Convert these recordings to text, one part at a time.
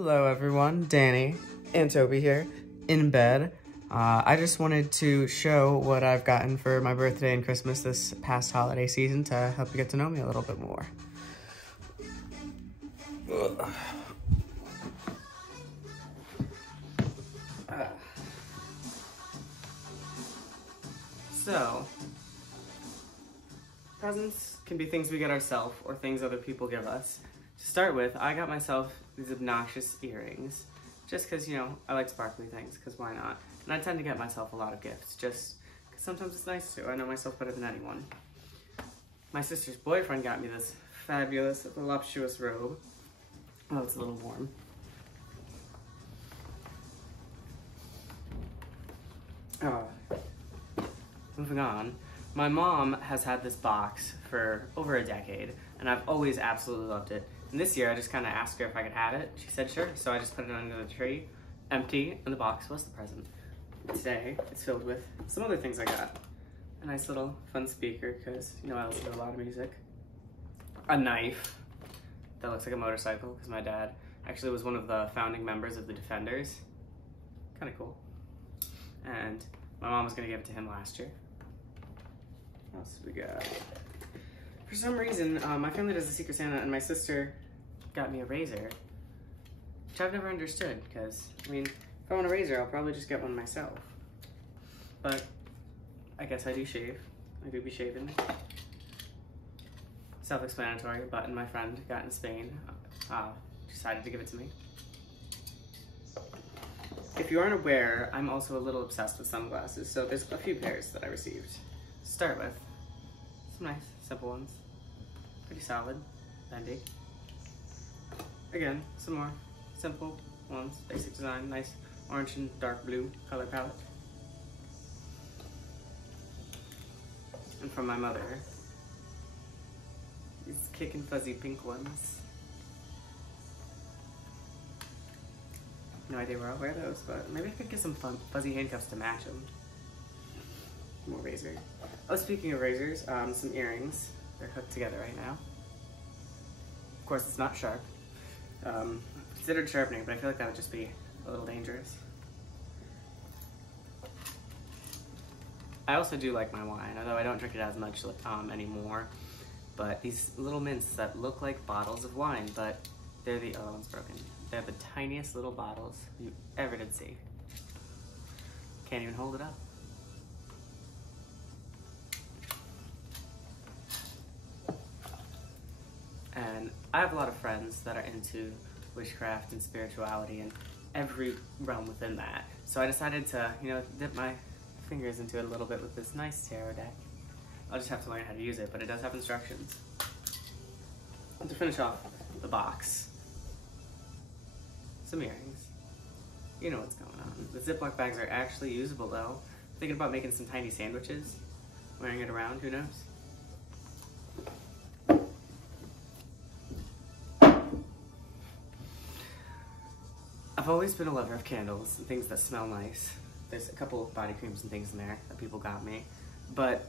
Hello everyone, Danny and Toby here, in bed. I just wanted to show what I've gotten for my birthday and Christmas this past holiday season to help you get to know me a little bit more. So, presents can be things we get ourselves or things other people give us. To start with, I got myself these obnoxious earrings, just because, I like sparkly things, because why not? And I tend to get myself a lot of gifts, just because sometimes it's nice to. I know myself better than anyone. My sister's boyfriend got me this fabulous, voluptuous robe. Oh, it's a little warm. Moving on. My mom has had this box for over a decade, and I've always absolutely loved it. And this year, I just kind of asked her if I could have it. She said sure, so I just put it under the tree, empty, and the box was the present. Today, it's filled with some other things I got. A nice little fun speaker, because, I listen to a lot of music. A knife that looks like a motorcycle, because my dad actually was one of the founding members of the Defenders. Kind of cool. And my mom was going to give it to him last year. What else we got? For some reason, my family does a Secret Santa, and my sister got me a razor, which I've never understood, because, if I want a razor, I'll probably just get one myself. But I guess I do shave. I do be shaving. Self-explanatory, a button my friend got in Spain decided to give it to me. If you aren't aware, I'm also a little obsessed with sunglasses, so there's a few pairs that I received. To start with, some nice, simple ones. Pretty solid, bendy. Again, some more simple ones, basic design, nice orange and dark blue color palette. And from my mother, these kickin' fuzzy pink ones. No idea where I'll wear those, but maybe I could get some fuzzy handcuffs to match them. More razor. Oh, speaking of razors, some earrings. They're hooked together right now. Of course, it's not sharp. Considered sharpening, but I feel like that would just be a little dangerous. I also do like my wine, although I don't drink it as much anymore. But these little mints that look like bottles of wine, but they're the, oh, one's broken. They're the tiniest little bottles you ever did see. Can't even hold it up. And I have a lot of friends that are into witchcraft and spirituality and every realm within that. So I decided to, dip my fingers into it a little bit with this nice tarot deck. I'll just have to learn how to use it, but it does have instructions. And to finish off the box, some earrings. You know what's going on. The Ziploc bags are actually usable though. Thinking about making some tiny sandwiches, wearing it around, who knows? I've always been a lover of candles and things that smell nice. There's a couple of body creams and things in there that people got me. But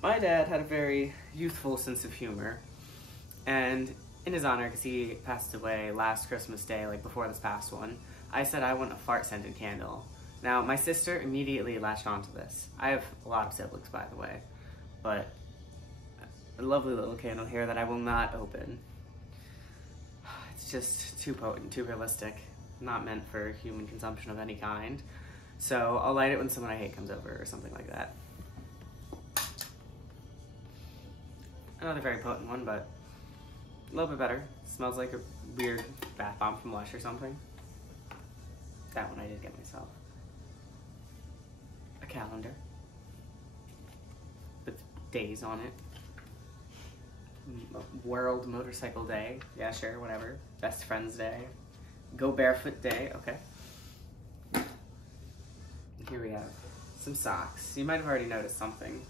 my dad had a very youthful sense of humor. And in his honor, because he passed away last Christmas Day, like before this past one, I said I want a fart-scented candle. Now, my sister immediately latched onto this. I have a lot of siblings, by the way. But a lovely little candle here that I will not open. It's just too potent, too realistic. Not meant for human consumption of any kind. So I'll light it when someone I hate comes over or something like that. Another very potent one, but a little bit better. Smells like a weird bath bomb from Lush or something. That one I did get myself. A calendar with days on it. World Motorcycle Day. Yeah, sure, whatever. Best Friends Day. Go Barefoot Day, okay. Here we have some socks. You might have already noticed something.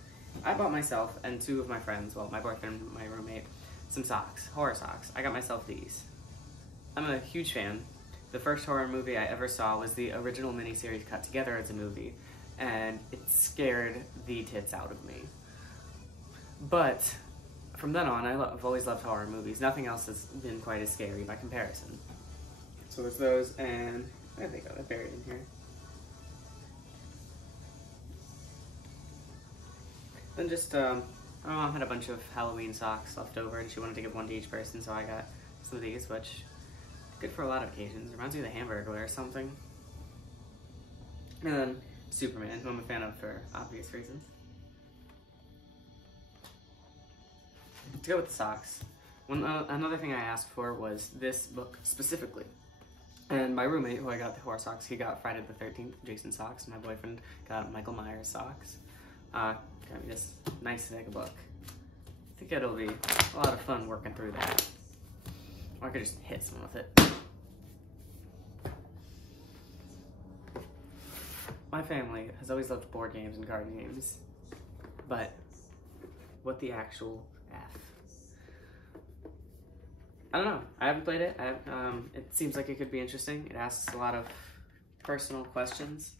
I bought myself and two of my friends, well, my boyfriend and my roommate, some socks, horror socks. I got myself these. I'm a huge fan. The first horror movie I ever saw was the original miniseries cut together as a movie, and it scared the tits out of me. But from then on, I've always loved horror movies. Nothing else has been quite as scary by comparison. So there's those, and I think I buried in here. Then just, my mom had a bunch of Halloween socks left over, and she wanted to give one to each person, so I got some of these, which good for a lot of occasions. Reminds me of the Hamburglar or something. And then Superman, who I'm a fan of for obvious reasons. To go with the socks, another thing I asked for was this book specifically. And my roommate, who I got the horror socks, he got Friday the 13th, Jason socks, and my boyfriend got Michael Myers socks. Got me this nice thick book. I think it'll be a lot of fun working through that. Or I could just hit someone with it. My family has always loved board games and card games, but what the actual F? I don't know. I haven't played it. It seems like it could be interesting. It asks a lot of personal questions.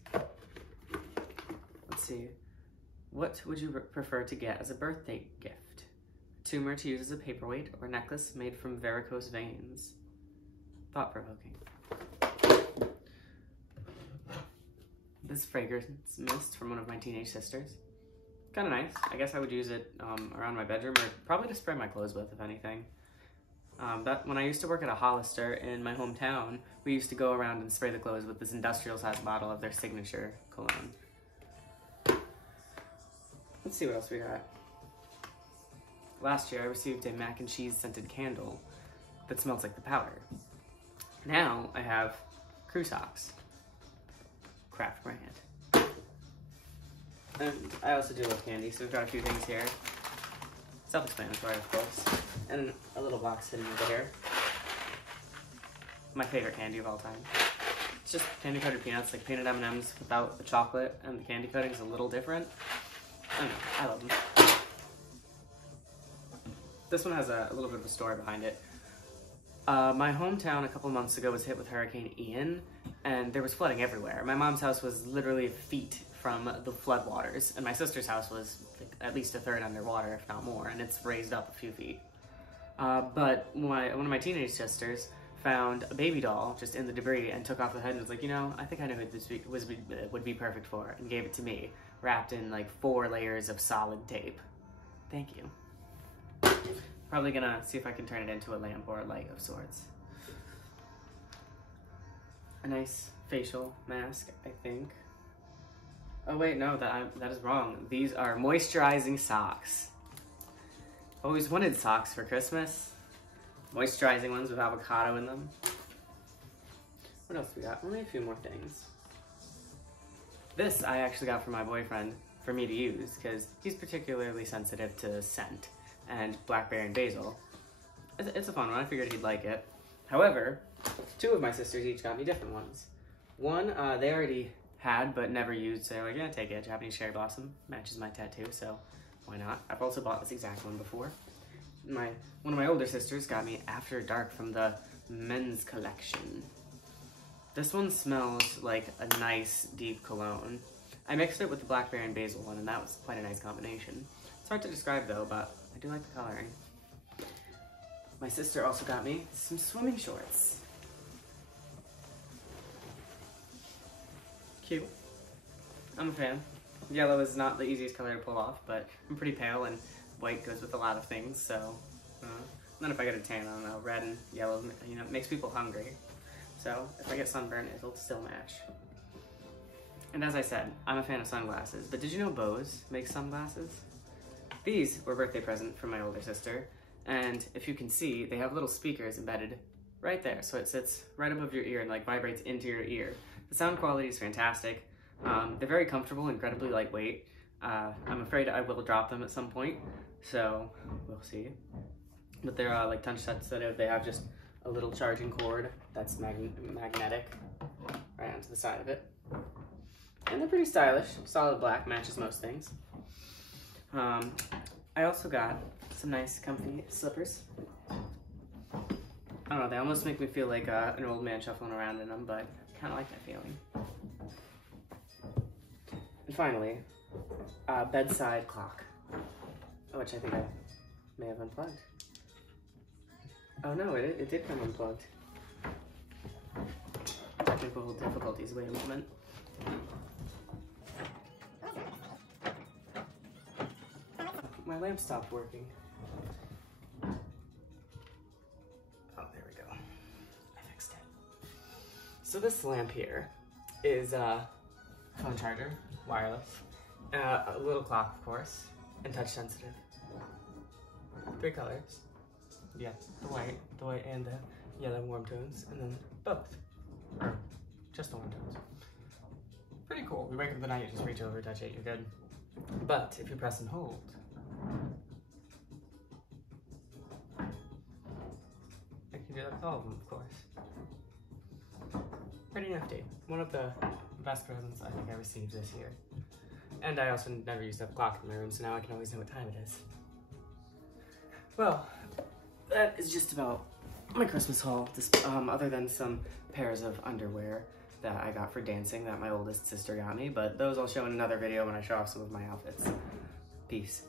Let's see. What would you prefer to get as a birthday gift? A tumor to use as a paperweight, or a necklace made from varicose veins? Thought-provoking. This fragrance mist from one of my teenage sisters. Kind of nice. I guess I would use it around my bedroom, or probably to spray my clothes with, if anything. When I used to work at a Hollister in my hometown, we used to go around and spray the clothes with this industrial-sized bottle of their signature cologne. Let's see what else we got. Last year, I received a mac and cheese scented candle that smells like the powder. Now I have crew socks. Craft brand. And I also do love candy, so we've got a few things here. Self-explanatory, of course. And a little box sitting over here. My favorite candy of all time. It's just candy coated peanuts, like peanut M&Ms without the chocolate, and the candy coating is a little different. I don't know, I love them. This one has a little bit of a story behind it. My hometown a couple months ago was hit with Hurricane Ian, and there was flooding everywhere. My mom's house was literally feet from the floodwaters, and my sister's house was like at least a third underwater, if not more, and it's raised up a few feet. But one of my teenage sisters found a baby doll just in the debris and took off the head and was like, you know, I think I know who this would be perfect for, and gave it to me, wrapped in like 4 layers of solid tape. Thank you. Probably gonna see if I can turn it into a lamp or a light of sorts. A nice facial mask, I think. Oh wait, no, that is wrong. These are moisturizing socks. Always wanted socks for Christmas. Moisturizing ones with avocado in them. What else we got? Only a few more things. This I actually got for my boyfriend for me to use because he's particularly sensitive to scent and blackberry and basil. It's a fun one. I figured he'd like it. However, 2 of my sisters each got me different ones. One they already had but never used, so they're like, yeah, take it. Japanese cherry blossom matches my tattoo, so why not? I've also bought this exact one before. One of my older sisters got me After Dark from the men's collection. This one smells like a nice deep cologne. I mixed it with the blackberry and basil one, and that was quite a nice combination. It's hard to describe though, but I do like the coloring. My sister also got me some swimming shorts. Cute. I'm a fan. Yellow is not the easiest color to pull off, but I'm pretty pale and white goes with a lot of things, so then if I get a tan, I don't know, red and yellow, you know, makes people hungry. So if I get sunburn, it'll still match. And as I said, I'm a fan of sunglasses, but did you know Bose makes sunglasses? These were a birthday present from my older sister, and if you can see, they have little speakers embedded right there, so it sits right above your ear and like vibrates into your ear. The sound quality is fantastic. They're very comfortable, incredibly lightweight. I'm afraid I will drop them at some point, so we'll see. But they're like touch sensitive. They have just a little charging cord that's magnetic right onto the side of it. And they're pretty stylish. Solid black, matches most things. I also got some nice comfy slippers. I don't know, they almost make me feel like an old man shuffling around in them, but I kind of like that feeling. And finally, a bedside clock, which I think I may have unplugged. Oh no, it did come unplugged. technical difficulties. Wait a moment. My lamp stopped working. Oh, there we go. I fixed it. So this lamp here is a phone charger, wireless, a little clock, of course, and touch sensitive. 3 colors. Yeah, the white and the yellow warm tones, and then both. Or just the warm tones. Pretty cool. You wake up in the night, you just reach over, touch it, you're good. But if you press and hold, I can do that with all of them, of course. Pretty nifty. One of the best presents I think I received this year. And I also never used to have a clock in my room, so now I can always know what time it is. Well, that is just about my Christmas haul, other than some pairs of underwear that I got for dancing that my oldest sister got me, but those I'll show in another video when I show off some of my outfits. Peace.